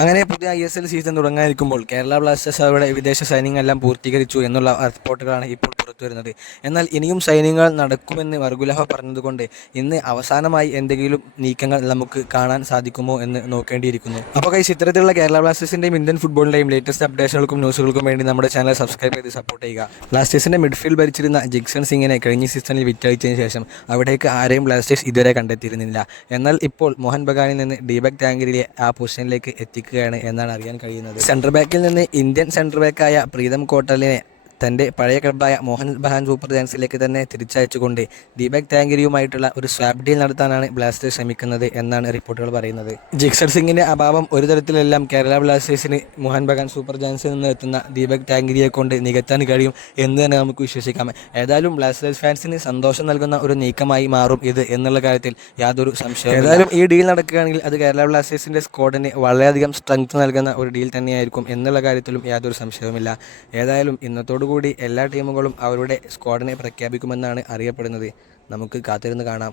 അങ്ങനെ പുതിയ ISL season തുടങ്ങാനിരിക്കുമ്പോൾ Kerala Blasters അവരുടെ വിദേശ സൈനിങ് പൂർത്തീകരിച്ചു എന്നുള്ള റിപ്പോർട്ടുകളാണ് ഇപ്പോൾ പുറത്തുവരുന്നത്. എന്നാൽ ഇനിയും സൈനിങ്ങൾ നടക്കുമെന്ന് മർഗുലഹ പറഞ്ഞതുകൊണ്ട് ഇന്ന് അവസാനമായി എന്തെങ്കിലും നീക്കങ്ങൾ നമുക്ക് കാണാൻ സാധിക്കുമോ എന്ന് നോക്കേണ്ടിയിരിക്കുന്നു. അപ്പോൾ ഗൈസ്, ഇത്തരത്തിലുള്ള കേരള ബ്ലാസ്റ്റേഴ്സിൻ്റെയും ഇന്ത്യൻ ഫുട്ബോളിൻ്റെയും ലേറ്റസ്റ്റ് അപ്ഡേഷനുകൾക്കും ന്യൂസുകൾക്കും വേണ്ടി നമ്മുടെ ചാനൽ സബ്സ്ക്രൈബ് ചെയ്ത് സപ്പോർട്ട് ചെയ്യുക. ബ്ലാസ്റ്റേഴ്സിൻ്റെ മിഡ്ഫീൽഡ് ഭരിച്ചിരുന്ന ജിക്സൺ സിംഗിനെ കഴിഞ്ഞ സീസണിൽ വിറ്റഴിച്ചതിന് ശേഷം അവിടേക്ക് ആരെയും ബ്ലാസ്റ്റേഴ്സ് ഇതുവരെ കണ്ടെത്തിയിരുന്നില്ല. എന്നാൽ ഇപ്പോൾ മോഹൻ ബഗാനിൽ നിന്ന് ദീപക് ടാങ്കരിയെ ആ പൊസിഷനിലേക്ക് എത്തിക്കുകയാണ് എന്നാണ് അറിയാൻ കഴിയുന്നത്. സെൻട്രൽ ബാക്കിൽ നിന്ന് ഇന്ത്യൻ സെൻട്രൽ ബാക്കായ പ്രീതം കോട്ടലിനെ തൻ്റെ പഴയ ക്ലബ്ബായ മോഹൻ ബഗാൻ സൂപ്പർ ജയൻസിലേക്ക് തന്നെ തിരിച്ചയച്ചുകൊണ്ട് ദീപക് ടാങ്കരിയുമായിട്ടുള്ള ഒരു സ്വാപ്പ് ഡീൽ നടത്താനാണ് ബ്ലാസ്റ്റേഴ്സ് ശ്രമിക്കുന്നത് എന്നാണ് റിപ്പോർട്ടുകൾ പറയുന്നത്. ജിക്സൺ സിംഗിൻ്റെ അഭാവം ഒരു തരത്തിലെല്ലാം കേരള ബ്ലാസ്റ്റേഴ്സിന് മോഹൻ ബഗാൻ സൂപ്പർ ജയൻസിൽ നിന്ന് എത്തുന്ന ദീപക് ടാങ്കരിയെ കൊണ്ട് നികത്താൻ കഴിയും എന്ന് തന്നെ നമുക്ക് വിശ്വസിക്കാം. ഏതായാലും ബ്ലാസ്റ്റേഴ്സ് ഫാൻസിന് സന്തോഷം നൽകുന്ന ഒരു നീക്കമായി മാറും ഇത് എന്നുള്ള കാര്യത്തിൽ യാതൊരു സംശയവും. ഏതായാലും ഈ ഡീൽ നടക്കുകയാണെങ്കിൽ അത് കേരള ബ്ലാസ്റ്റേഴ്സിൻ്റെ സ്ക്വാഡിന് വളരെയധികം സ്ട്രെങ്ത് നൽകുന്ന ഒരു ഡീൽ തന്നെയായിരിക്കും എന്നുള്ള കാര്യത്തിലും യാതൊരു സംശയവുമില്ല. ഏതായാലും ഇന്നത്തോടുകൂടി എല്ലാ ടീമുകളും അവരുടെ സ്ക്വാഡിനെ പ്രഖ്യാപിക്കുമെന്നാണ് അറിയപ്പെടുന്നത്. നമുക്ക് കാത്തിരുന്ന് കാണാം.